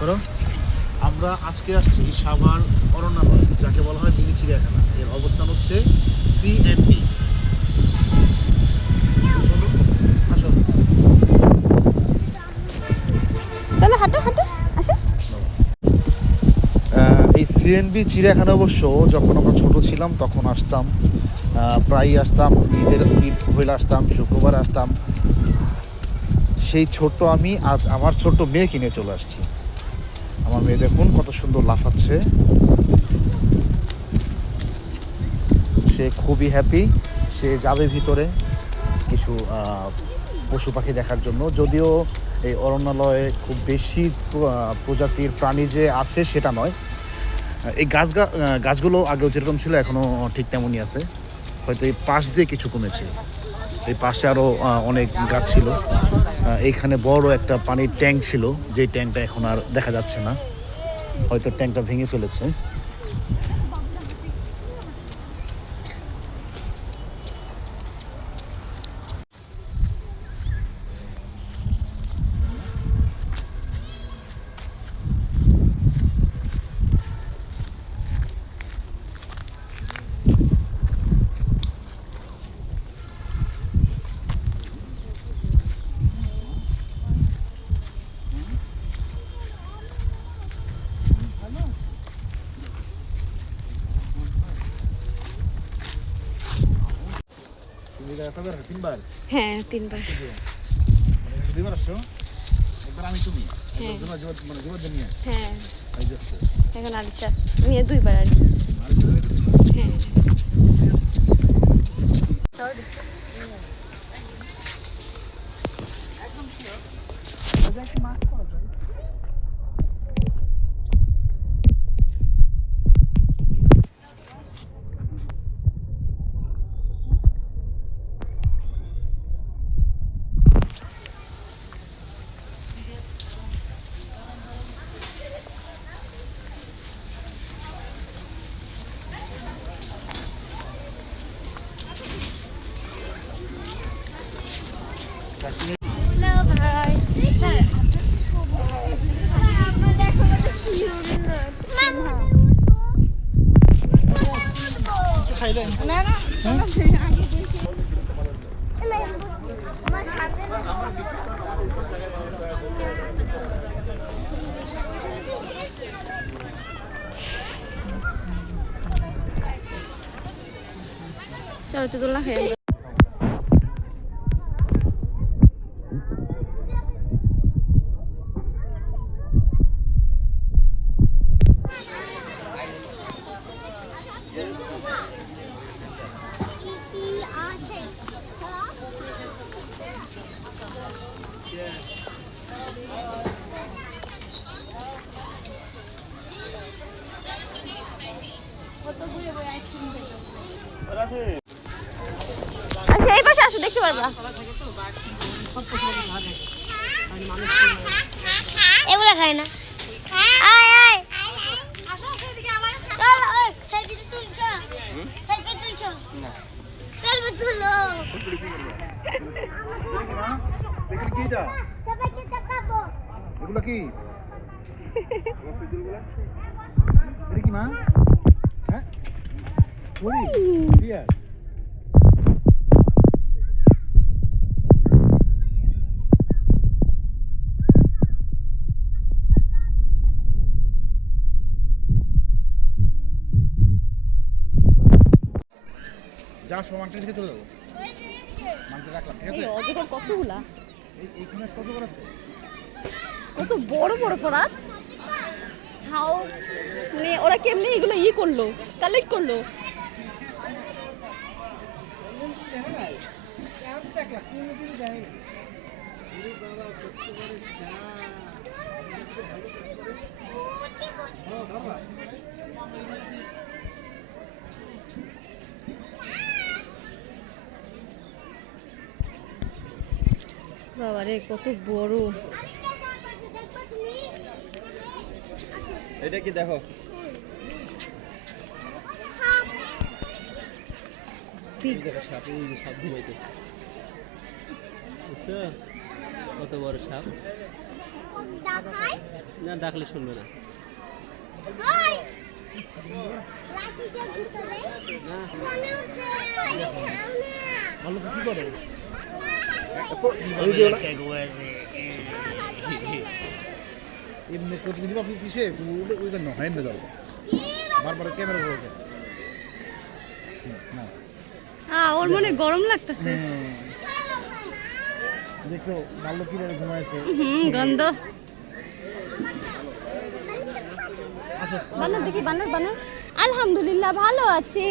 করো। আমরা আজকে আসছি সাভার অরণ্যালয়, যাকে বলা হয় মিনি চিড়িয়াখানা। এর অবস্থান হচ্ছে CNB। চলো আসো। চলো হাঁটো হাঁটো আসো। এই CNB চিড়িয়াখানা অবশ্য যখন আমরা ছোট ছিলাম তখন আসতাম, প্রায়ই আসতাম। ঈদ হইলে আসতাম, শুক্রবার আসতাম। সেই ছোট্ট আমি আজ আমার ছোট্ট মেয়ে কিনে চলে আসছি। আমার মেয়ে দেখুন কত সুন্দর লাফাচ্ছে, সে খুবই হ্যাপি। সে যাবে ভিতরে কিছু পশু পাখি দেখার জন্য। যদিও এই অরণ্যালয়ে খুব বেশি প্রজাতির প্রাণী যে আছে সেটা নয়। এই গাছগুলো আগেও যেরকম ছিল এখনও ঠিক তেমনই আছে, হয়তো এই পাশ দিয়ে কিছু কমেছে। এই পাশে আরও অনেক গাছ ছিল। এইখানে বড় একটা পানির ট্যাঙ্ক ছিল, যেই ট্যাঙ্কটা এখন আর দেখা যাচ্ছে না, হয়তো ট্যাঙ্কটা ভেঙে ফেলেছে। হ্যাঁ 3বার। হ্যাঁ এখন আলিশা নিয়ে 2বার আর কি। হ্যাঁ চলো একটু দোলনা খাই আমরা। আচ্ছা এই পাশে আসো, দেখতে পারবা। এগুলা খায় না। আয় আয় চল, ওই সেলফি তুলছো, সেলফি তুলছো না, সেলফি তুলো। সবাইকে দেখাবো। এগুলো কি? এটা কি মা? হ্যাঁ যা সব আংটি থেকে চলে যাবো, মাংসটা রাখলাম, ঠিক আছে? অজগর কতগুলা, এইখানে কত বড় আছে? কত বড় বড় ফরাত। হাও মানে ওরা কেমনে এগুলো করলো, কালেক্ট করলো। বাবা রে কত বড়। এটা কি দেখো, সাপ ঘুমাইতে, কত বড় সাপ। না ডাকলে শুনবে না। ওই লাঠিটা ঘুরতে দে না মনে উঠছে ভালো কি করে এমনি প্রতিদিন আপনি পিছিয়ে ওই নহয় এমনি দাও বারবার ক্যামেরা হয়ে যায় না ওর মনে গরম লাগতেছে। দেখো ভালো কি ঘুমাইছে গন্ধ। বানর দেখি, বানর বানর। আলহামদুলিল্লাহ ভালো আছে,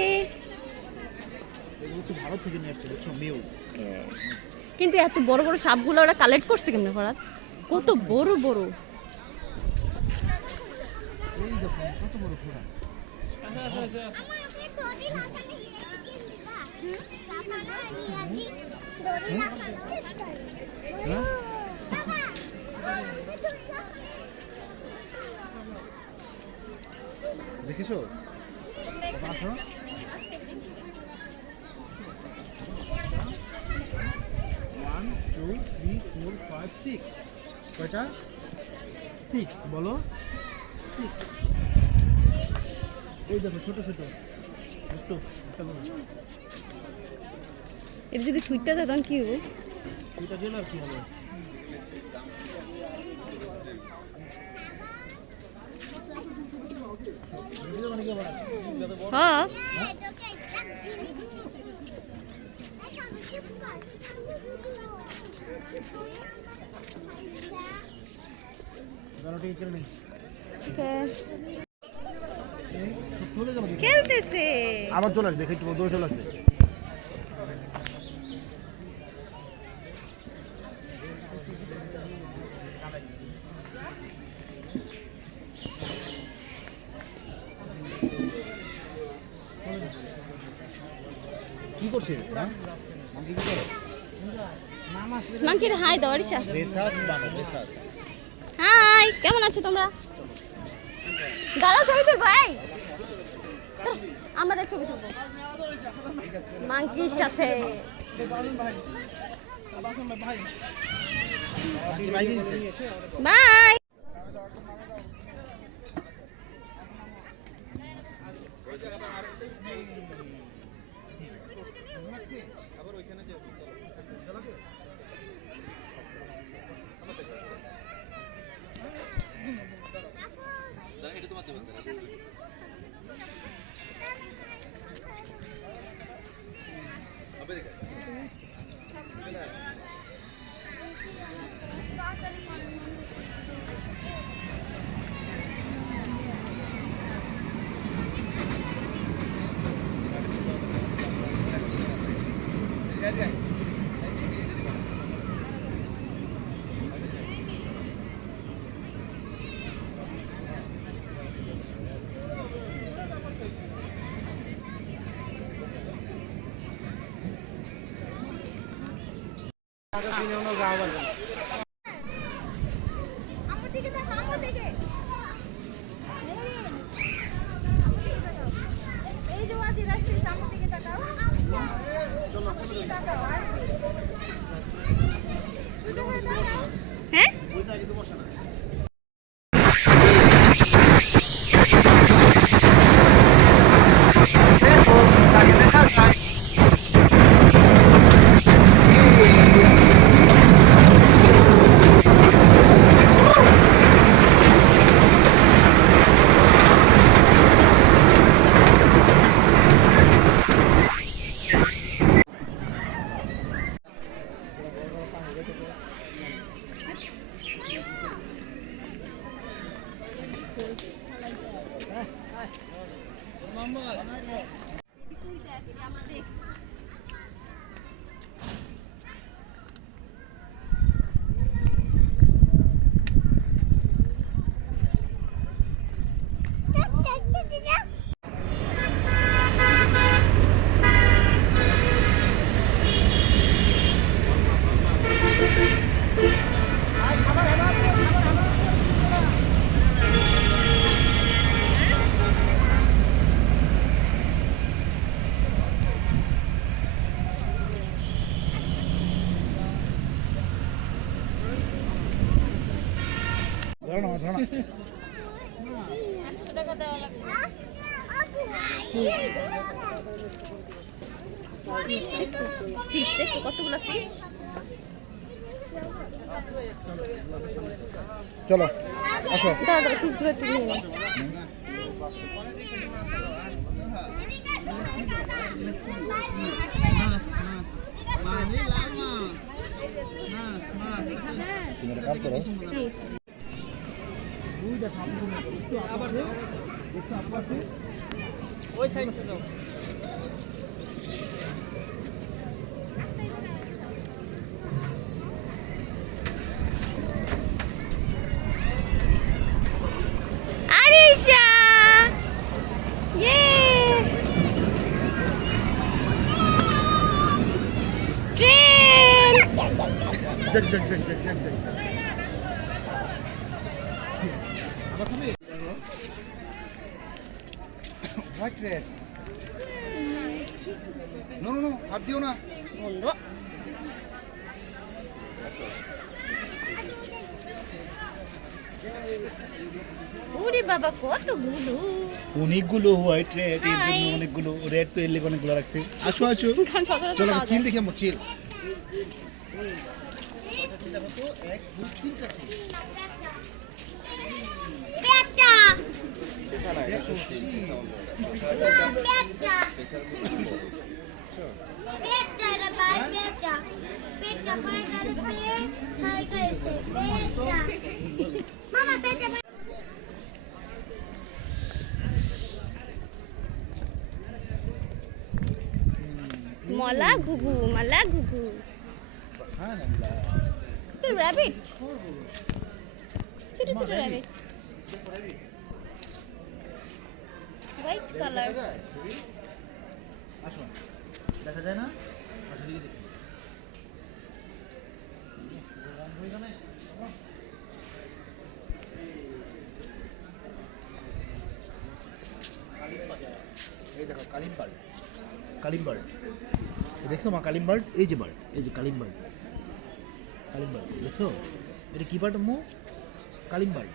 এগুলো হচ্ছে ভারত থেকে নিয়ে আসছে বুঝছো মেউ। কিন্তু এত বড় বড় সাপগুলো ওরা কালেক্ট করছে কেমনে ফরাত? কত বড় বড়। এই দেখো কত বড় ফোড়া। আমাকে তোরি হাসানে দিন দিবা বাবা ইয়াজি তোরি হ্যাঁ দেখেছো আসো 1 2 3 4 5 6 কয়টা 6 বলো 6 এই দেখো ছোট ছোট একটু একটা বলো এটা যদি সুইটটা যায় তখন কি হবে? এটা গেল আর কি হবে হ্যাঁ এটাকে একটা চিনি এই সামনে শিফট গাড়িটা করে নেই চলে যাবে খেলতেছে। আবার চলে আসবে একটু দৌড়ে চলে আসবে কি করছে হ্যাঁ মাঙ্কি কি করে মাংকির হাই দাও আরিশা। রেসাস বানো রেসাস হাই, কেমন আছো তোমরা? দাঁড়াও ছবি তুলবো। এই আমাদের ছবি তুলবো মাংকির সাথে। বাই। আমার দিকে তাকাও, আমার দিকে। এই যে আজি রাখছি, আমার দিকে তাকাও। চলো তাকাও আসবে। হ্যাঁ ওই তো আগে তো বসে না ফিশ দেখো কতগুলো ফিশ। চলো আসো। দাঁড়া দাঁড়া ফিশগুলো একটু নিয়ে নিই। তুমি একটা কাজ করো, কি? ওই সাইডটা দাও। Arisha! Yay! Train! জগ জগ জগ জগ জগ জগ। White red. No no no, হাত দিও না। বন্ধ। ওরে বাবা কতগুলো। অনেকগুলো হোয়াইট রেড, এর জন্য Hi. অনেকগুলো রেড, তো এর লেগে অনেকগুলো রাখছে। আসো আসো, গান সচরাচর চলো পাওয়া চিল যায়। দেখি আমরা চিল। পেঁচা দেখো পেঁচা পেঁচা রে ভাই পেঁচা পেঁচা ভাই করে খাই খাইছে পেঁচা মামা পেঁচা মলা ঘুঘু মালা ঘুঘু। সুবহানাল্লাহ। তো র‍্যাবিট, ছোট ছোট র‍্যাবিট, হোয়াইট কালার। আসো, দেখা যায় না? আসো দিকে দেখি। এই দেখো কালিম বার্ড, কালিম বার্ড দেখছো মা? কালিম বার্ড, এই যে বার্ড, এই যে কালিম বার্ড, কালিম বার্ড দেখছো? এটা কি বার্ড মো? কালিম বার্ড।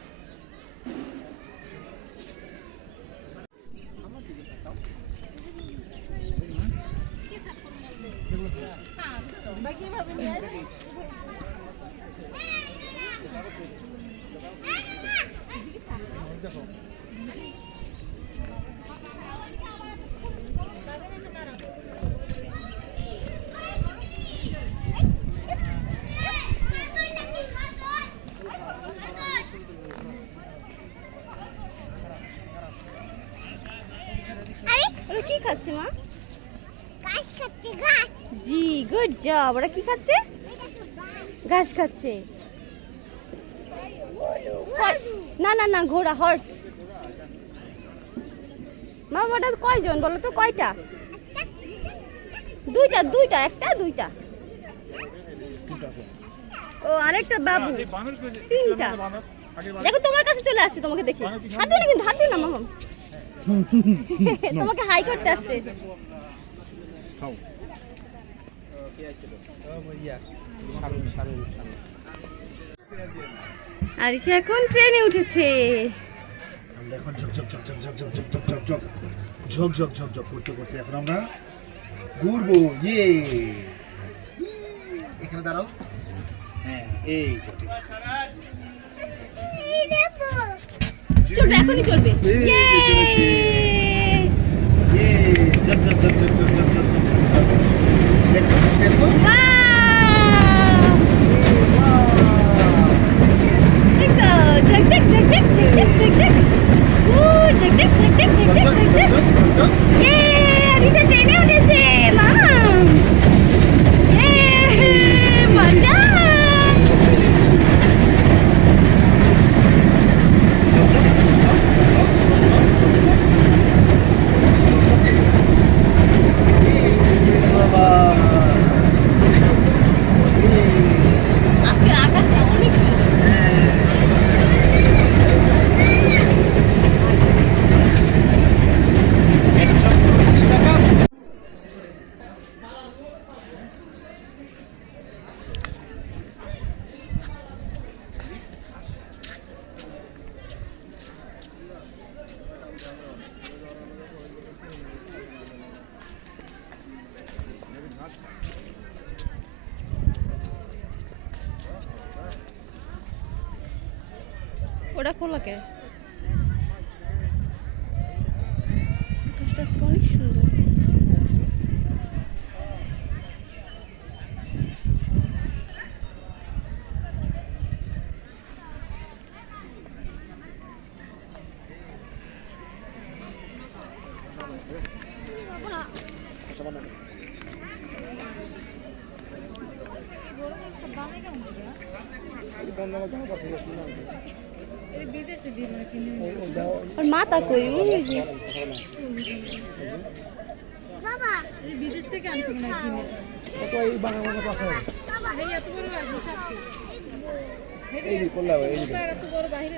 দেখো ওরা কি খাচ্ছে মা? গাছ খাচ্ছে গাছ জি গুড জব। ওরা কি খাচ্ছে? ঘাস খাচ্ছে। না না না, ঘোড়া, হর্স। মা ওটা কয়জন বলো তো? কয়টা? দুইটা দুইটা, একটা দুইটা। ও আরেকটা বাবু, তিনটা। দেখো তোমার কাছে চলে আসছে, তোমাকে দেখি। হাত দিও না কিন্তু, হাত দিও না মামা। তোমাকে হাই করতে আসছে। খাও। আর সে এখন ট্রেনে উঠেছে। আমরা এখন ঝক ঝক ঝক ঝক ঝক ঝক ঝক ঝক ঝক ঝক ঝক ঝক ঝক করতে করতে এখন আমরা ঘুরবো। ইয়ে, এখানে দাঁড়াও। হ্যাঁ এই তো ঠিক আছে। চলবে, এখনই চলবে। এই যে Yay! চলেছে। ইয়ে, ঝক ঝক ঝক ঝক ঝক ঝক ঝক ঝক। দেখো দেখো। Wow! দেখো, ঝকঝক ঝকঝক ঝকঝক ঝকঝক। ঝকঝক ঝকঝক ঝকঝক ঝকঝক। ইয়ে, আরিশা ট্রেনে উঠেছে। মাম। ইয়ে, মজা। বাবা। আজকের আকাশটা অনেক সুন্দর। ওটা খোলা কে? আকাশটা আজকে অনেক সুন্দর। আর মাথা কই? ওই যে বাবা বিদেশ থেকে আনছে মনে হয় কিনে। এই এত বড় হিসাব কি? এই করলাম এই এত বড় বাইরে